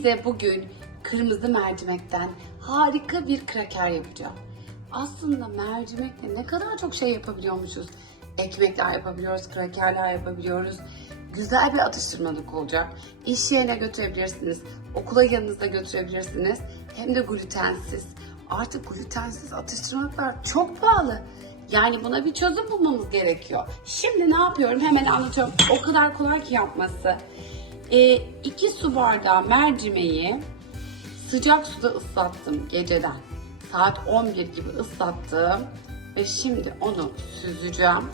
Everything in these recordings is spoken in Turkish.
Size bugün kırmızı mercimekten harika bir kraker yapacağım. Aslında mercimekle ne kadar çok şey yapabiliyormuşuz. Ekmekler yapabiliyoruz, krakerler yapabiliyoruz. Güzel bir atıştırmalık olacak. İş yerine götürebilirsiniz, okula yanınızda götürebilirsiniz. Hem de glutensiz. Artık glutensiz atıştırmalıklar çok pahalı. Yani buna bir çözüm bulmamız gerekiyor. Şimdi ne yapıyorum hemen anlatıyorum. O kadar kolay ki yapması. 2 su bardağı mercimeği sıcak suda ıslattım geceden. Saat 11 gibi ıslattım ve şimdi onu süzeceğim.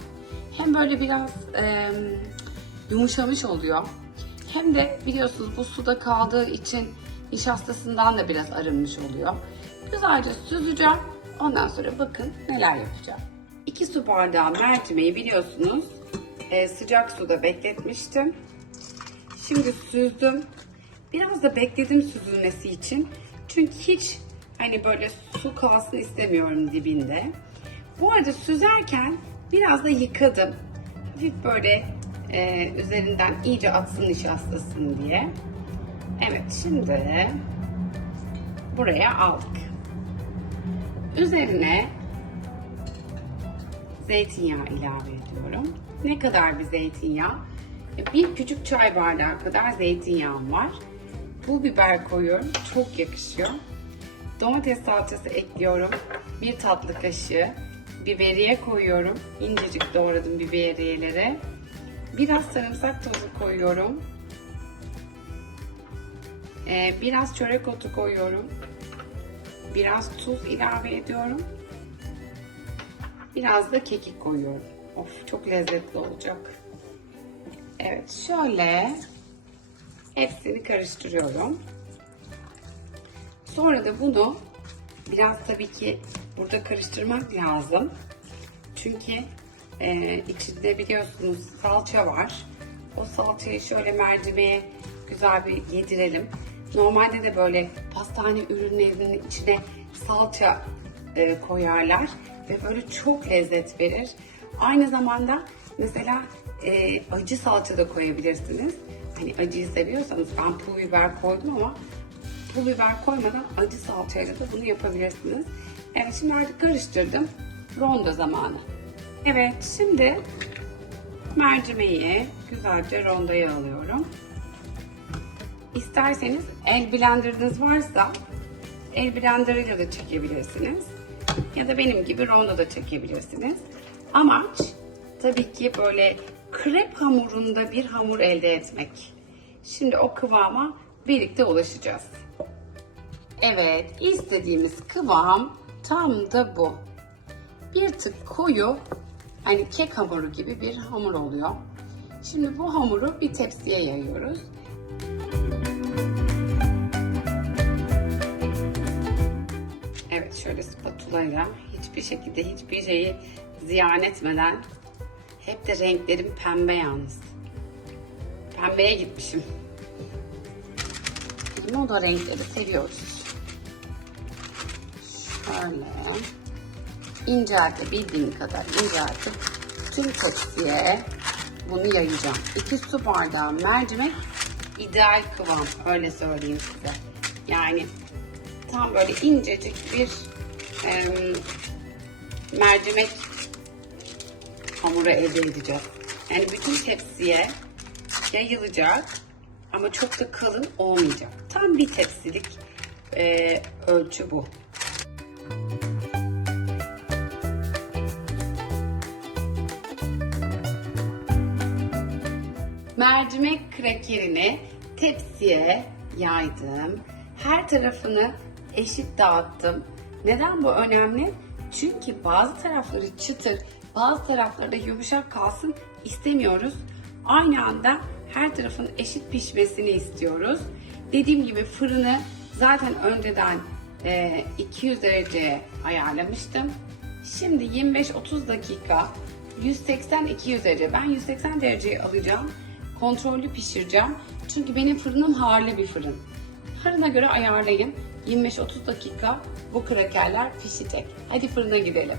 Hem böyle biraz e, yumuşamış oluyor. Hem de biliyorsunuz bu suda kaldığı için nişastasından da biraz arınmış oluyor. Güzelce süzeceğim. Ondan sonra bakın neler yapacağım. 2 su bardağı mercimeği biliyorsunuz e, sıcak suda bekletmiştim. Şimdi süzdüm. Biraz da bekledim süzülmesi için. Çünkü hiç hani böyle su kalsın istemiyorum dibinde. Bu arada süzerken biraz da yıkadım. Hafif böyle e, üzerinden iyice atsın nişastasını diye. Evet şimdi buraya aldık. Üzerine zeytinyağı ilave ediyorum. Ne kadar bir zeytinyağı? Bir küçük çay bardağı kadar zeytinyağım var. Pul biber koyuyorum. Çok yakışıyor. Domates salçası ekliyorum. Bir tatlı kaşığı. Biberiye koyuyorum. İncecik doğradım biberiyeleri. Biraz sarımsak tozu koyuyorum. Ee, biraz çörek otu koyuyorum. Biraz tuz ilave ediyorum. Biraz da kekik koyuyorum. Of çok lezzetli olacak. Evet şöyle hepsini karıştırıyorum. Sonra da bunu biraz tabii ki burada karıştırmak lazım. Çünkü e, içinde biliyorsunuz salça var. O salçayı şöyle mercimeğe güzel bir yedirelim. Normalde de böyle pastane ürünlerinin içine salça e, koyarlar ve böyle çok lezzet verir. Aynı zamanda mesela e, acı salça da koyabilirsiniz. Hani acıyı seviyorsanız ben pul biber koydum ama pul biber koymadan acı salçayla da bunu yapabilirsiniz. Evet şimdi artık karıştırdım. Rondo zamanı. Evet şimdi mercimeği güzelce rondoya alıyorum. İsterseniz el blenderınız varsa el blenderıyla da çekebilirsiniz. Ya da benim gibi rondo da çekebilirsiniz. Amaç tabii ki böyle krep hamurunda bir hamur elde etmek. Şimdi o kıvama birlikte ulaşacağız. Evet, istediğimiz kıvam tam da bu. Bir tık koyu, hani kek hamuru gibi bir hamur oluyor. Şimdi bu hamuru bir tepsiye yayıyoruz. Evet şöyle spatulayla hiçbir şekilde hiçbir şeyi ziyan etmeden hep de renklerim pembe yalnız. Pembeye gitmişim. Moda renkleri seviyoruz. Şöyle inceltebildiğim kadar inceltip tüm tepsiye bunu yayacağım. 2 su bardağı mercimek ideal kıvam öyle söyleyeyim size. Yani tam böyle incecik bir e, mercimek hamuru elde edeceğiz. Yani bütün tepsiye yayılacak ama çok da kalın olmayacak. Tam bir tepsilik e, ölçü bu. Mercimek krakerini tepsiye yaydım. Her tarafını eşit dağıttım. Neden bu önemli? Çünkü bazı tarafları çıtır, bazı tarafları da yumuşak kalsın istemiyoruz. Aynı anda her tarafın eşit pişmesini istiyoruz. Dediğim gibi fırını zaten önceden e, 200 dereceye ayarlamıştım. Şimdi 25-30 dakika 180-200 derece. Ben 180 dereceyi alacağım. Kontrollü pişireceğim. Çünkü benim fırınım harlı bir fırın. Fırına göre ayarlayın. 25-30 dakika bu krakerler pişecek. Hadi fırına gidelim.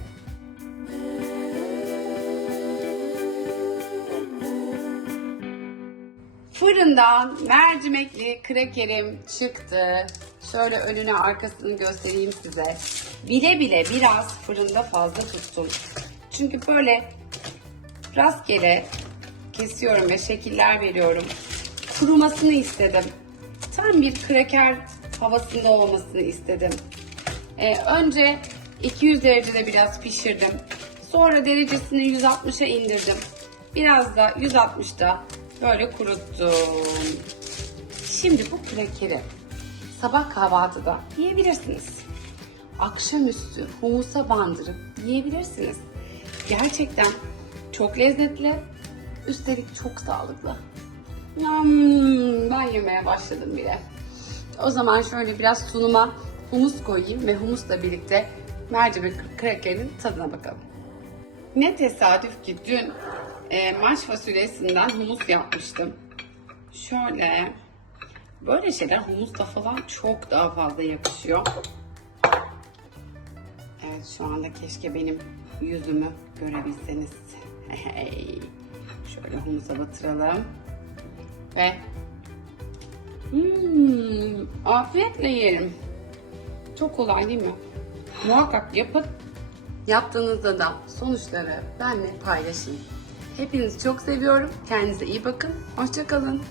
Fırından mercimekli krakerim çıktı. Şöyle önüne arkasını göstereyim size. Bile bile biraz fırında fazla tuttum. Çünkü böyle rastgele kesiyorum ve şekiller veriyorum. Kurumasını istedim. Tam bir kraker havasında olmasını istedim. Ee, önce 200 derecede biraz pişirdim. Sonra derecesini 160'a indirdim. Biraz da 160'da böyle kuruttum. Şimdi bu krakeri sabah kahvaltıda yiyebilirsiniz. Akşamüstü humusa bandırıp yiyebilirsiniz. Gerçekten çok lezzetli. Üstelik çok sağlıklı. Hmm, ben yemeye başladım bile. O zaman şöyle biraz sunuma humus koyayım ve humusla birlikte mercimek krakerin tadına bakalım. Ne tesadüf ki dün e, maş fasulyesinden humus yapmıştım. Şöyle böyle şeyler humusta falan çok daha fazla yakışıyor. Evet şu anda keşke benim yüzümü görebilseniz. Hey. Şöyle humusa batıralım. Ve hmm, afiyetle yerim. Çok kolay değil mi? Muhakkak yapın. Yaptığınızda da sonuçları benimle paylaşın. Hepinizi çok seviyorum. Kendinize iyi bakın. Hoşçakalın.